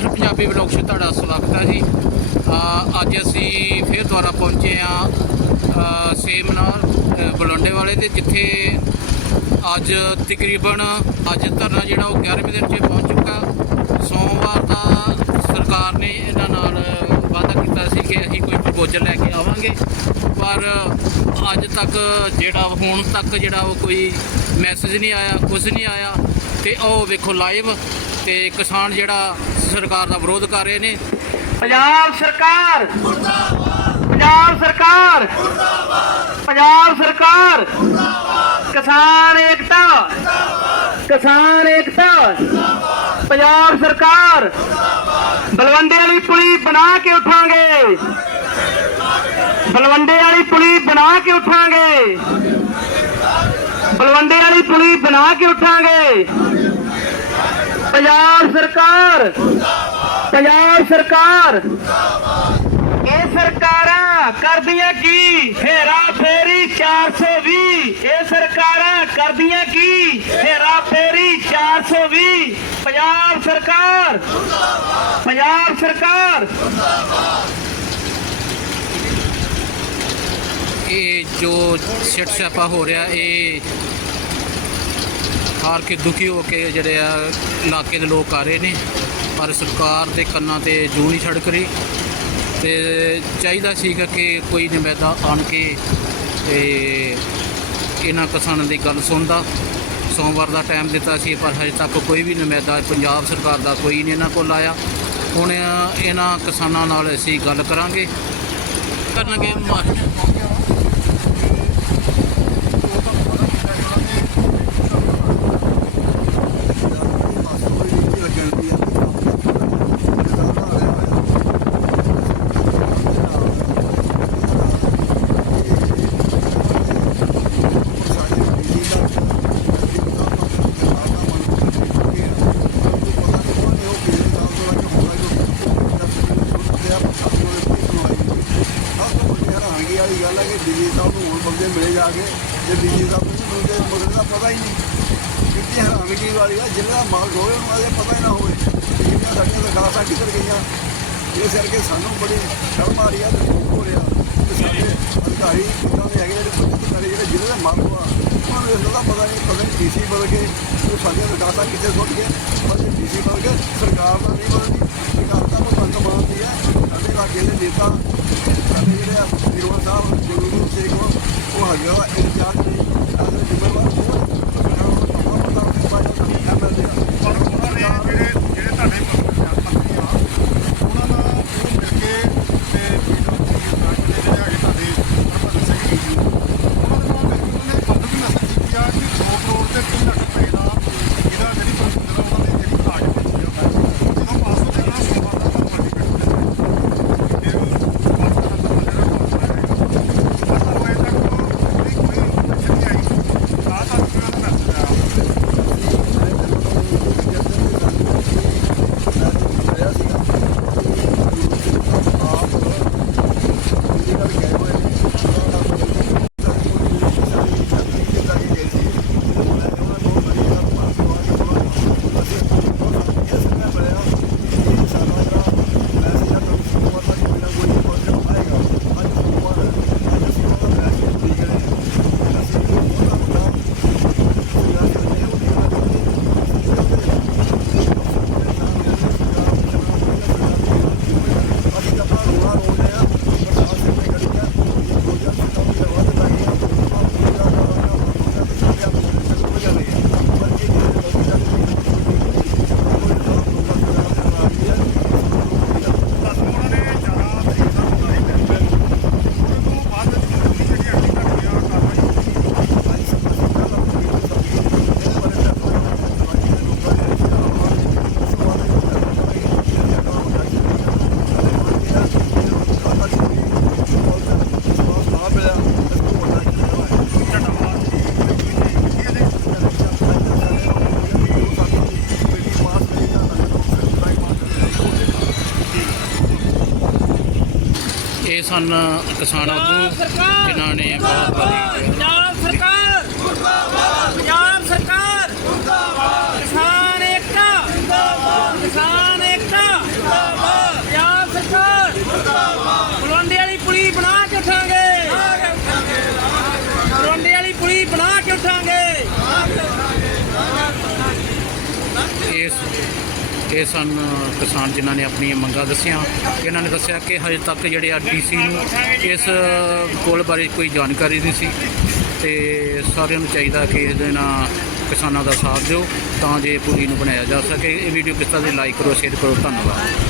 Master Punjabi blog 'ਚ ਤੁਹਾਡਾ ਸਵਾਗਤ ਹੈ ਜੀ। ਅੱਜ ਅਸੀਂ ਫਿਰ ਦੁਬਾਰਾ ਪਹੁੰਚੇ ਆ ਸੇਮਨਾਰ ਅ, ਬਲੰਡੇ ਵਾਲੇ ਤੇ ਜਿੱਥੇ ਅੱਜ ਤਕਰੀਬਨ ਅੱਜ ਧਰਨਾ ਜਿਹੜਾ ਉਹ 11ਵੇਂ ਦਿਨ 'ਚ ਪਹੁੰਚ ਚੁੱਕਾ। ਸੋਮਵਾਰ ਦਾ ਸਰਕਾਰ ਨੇ ਇਹਨਾਂ ਨਾਲ ਵਾਅਦਾ ਕੀਤਾ ਸੀ ਕਿ ਅਸੀਂ ਕੋਈ ਪ੍ਰਪੋਜ਼ਲ ਲੈ ਕੇ ਆਵਾਂਗੇ। ਪਰ ਅੱਜ ਤੱਕ ਜਿਹੜਾ ਹੁਣ ਤੱਕ ਜਿਹੜਾ ਉਹ ਕੋਈ ਮੈਸੇਜ ਨਹੀਂ ਆਇਆ ਕੁਝ ਨਹੀਂ ਆਇਆ। ਤੇ ਉਹ ਵੇਖੋ ਲਾਈਵ ਤੇ ਕਿਸਾਨ ਜਿਹੜਾ ਸਰਕਾਰ ਦਾ ਵਿਰੋਧ ਕਰ ਰਹੇ ਨੇ। ਪੰਜਾਬ ਸਰਕਾਰ। ਪੰਜਾਬ ਸਰਕਾਰ। ਪੰਜਾਬ ਸਰਕਾਰ। ਕਿਸਾਨ ਏਕਤਾ। ਕਿਸਾਨ ਏਕਤਾ। ਪੰਜਾਬ ਸਰਕਾਰ। ਬਲਵੰਡੇ ਵਾਲੀ ਪੁਲੀ ਬਣਾ ਕੇ ਉਠਾਂਗੇ। ਬਲਵੰਡੇ ਵਾਲੀ ਪੁਲੀ ਬਣਾ ਕੇ ਉਠਾਂਗੇ। ਬਲਵੰਡੇ ਵਾਲੀ ਪੁਲੀ ਬਣਾ ਕੇ ਉਠਾਂਗੇ। ਪੰਜਾਬ ਸਰਕਾਰ। ਪੰਜਾਬ ਸਰਕਾਰ। ਇਹ ਸਰਕਾਰਾਂ ਕਰਦੀਆਂ ਕੀ? ਹੇਰਾ ਫੇਰੀ 420 ਇਹ ਸਰਕਾਰਾਂ ਕਰਦੀਆਂ ਕੀ? ਹੇਰਾ ਫੇਰੀ 420 ਪੰਜਾਬ ਸਰਕਾਰ। ਪੰਜਾਬ ਸਰਕਾਰ। ਇਹ ਜੋ ਸਿੱਟ ਸਿਆਪਾ ਹੋ ਰਿਹਾ ਇਹ ਹਾਰ ਕੇ ਦੁਖੀ ਹੋ ਕੇ ਜਿਹੜੇ ਆ ਇਲਾਕੇ ਦੇ ਲੋਕ ਆ ਰਹੇ ਨੇ, ਪਰ ਸਰਕਾਰ ਦੇ ਕੰਨਾਂ ਤੇ ਜੂ ਨਹੀਂ ਛੜਕ ਰਹੀ। ਤੇ ਚਾਹੀਦਾ ਸੀਗਾ ਕਿ ਕੋਈ ਨੁਮਾਇੰਦਾ ਆਣ ਕੇ ਤੇ ਇਹਨਾਂ ਕਿਸਾਨਾਂ ਦੀ ਗੱਲ ਸੁਣਦਾ। ਸੋਮਵਾਰ ਦਾ ਟਾਈਮ ਦਿੱਤਾ ਸੀ, ਪਰ ਹਜੇ ਤੱਕ ਕੋਈ ਵੀ ਨੁਮਾਇੰਦਾ ਪੰਜਾਬ ਸਰਕਾਰ ਦਾ ਕੋਈ ਨਹੀਂ ਇਹਨਾਂ ਕੋਲ ਆਇਆ। ਹੁਣ ਇਹਨਾਂ ਕਿਸਾਨਾਂ ਨਾਲ ਅਸੀਂ ਗੱਲ ਕਰਾਂਗੇ। ਕਰਨਗੇ ਡੀਜੀ ਸਾਹਿਬ ਨੂੰ ਹੁਣ ਬੰਦੇ ਮਿਲੇ ਜਾ ਕੇ ਤੇ ਡੀਜੀ ਸਾਹਿਬ ਨੂੰ ਬੰਦੇ ਮਗਰ ਦਾ ਪਤਾ ਹੀ ਨਹੀਂ। ਕਿੰਨੀ ਹੈਰਾਨਗੀ ਵਾਲੀ ਆ ਜਿਹੜਾ ਮਾਲ ਹੋਵੇ ਉਹਨਾਂ ਦੇ ਪਤਾ ਹੀ ਨਾ ਹੋਵੇ। ਜਿਹੜੀਆਂ ਸਾਡੀਆਂ ਦਰਖਾਸਤਾਂ ਕਿੱਧਰ ਗਈਆਂ। ਇਸ ਕਰਕੇ ਸਾਨੂੰ ਬੜੀ ਸ਼ਰਮ ਆ ਰਹੀ ਆ ਤੇ ਹੋ ਰਿਹਾ। ਸਾਡੇ ਅਧਿਕਾਰੀ ਕਿੱਦਾਂ ਦੇ ਹੈਗੇ ਜਿਹੜੇ ਬੰਦੇ ਜਿਹੜੇ ਜ਼ਿਲ੍ਹੇ ਦੇ ਮਾਲ ਹੋਆ ਉਹਨਾਂ ਨੂੰ ਇਸ ਗੱਲ ਦਾ ਪਤਾ ਨਹੀਂ ਪਤਾ ਨਹੀਂ ਡੀਸੀ ਬਦਲ ਕੇ ਉਹ ਸਾਡੀਆਂ ਦਰਖਾਸਤਾਂ ਕਿੱਥੇ ਸੁੱਟ ਗਏ। ਪਰ ਡੀਸੀ ਬਦਲ ਕੇ ਸਰਕਾਰ ਦਾ ਨਹੀਂ ਬਦਲਦੀ ਸਰਕਾਰ ਤਾਂ ਭਗਵੰਤ ਮਾਨ ਦੀ ਹੈ ਸਾਡੇ ਇਲਾਕੇ ਦੇ ਨੇਤਾ, ਸਾਡੇ ਜਿਹੜੇ ਆ ਵਿਰੋਧ ਸਾਹਿਬ ਗੁਰੂ ਸਿੰਘ ਉਹ ਹੈਗਾ ਵਾ ਸਨ ਕਿਸਾਨਾਂ ਤੋਂ ਜਿਨ੍ਹਾਂ ਨੇ ਪੰਜਾਬ ਸਰਕਾਰ! ਮੁਰਦਾਬਾਦ ਪੰਜਾਬ ਸਰਕਾਰ! ਮੁਰਦਾਬਾਦ ਕਿਸਾਨ ਏਕਤਾ! ਮੁਰਦਾਬਾਦ ਕਿਸਾਨ ਏਕਤਾ! ਮੁਰਦਾਬਾਦ ਪੰਜਾਬ ਸਰਕਾਰ! ਮੁਰਦਾਬਾਦ ਬਲਵੰਡੀ ਵਾਲੀ ਪੁਲੀ ਬਣਾ ਕੇ ਉਠਾਂਗੇ! ਬਲਵੰਡੀ ਵਾਲੀ ਪੁਲੀ ਬਣਾ ਕੇ ਉਠਾਂਗੇ! ਇਸ ਇਹ ਸਨ ਕਿਸਾਨ ਜਿਨ੍ਹਾਂ ਨੇ ਆਪਣੀਆਂ ਮੰਗਾਂ ਦੱਸੀਆਂ। ਇਹਨਾਂ ਨੇ ਦੱਸਿਆ ਕਿ ਹਜੇ ਤੱਕ ਜਿਹੜੇ ਆ ਡੀਸੀ ਨੂੰ ਇਸ ਪੁਲ ਬਾਰੇ ਕੋਈ ਜਾਣਕਾਰੀ ਨਹੀਂ ਸੀ ਤੇ ਸਾਰਿਆਂ ਨੂੰ ਚਾਹੀਦਾ ਕਿ ਇਹਦੇ ਨਾਲ ਕਿਸਾਨਾਂ ਦਾ ਸਾਥ ਦਿਓ ਤਾਂ ਜੇ ਪੂਰੀ ਨੂੰ ਬਣਾਇਆ ਜਾ ਸਕੇ। ਇਹ ਵੀਡੀਓ ਕਿਸ ਤਰ੍ਹਾਂ ਦੀ ਲਾਈਕ ਕਰੋ ਸ਼ੇਅਰ ਕਰੋ। ਧੰਨਵਾਦ।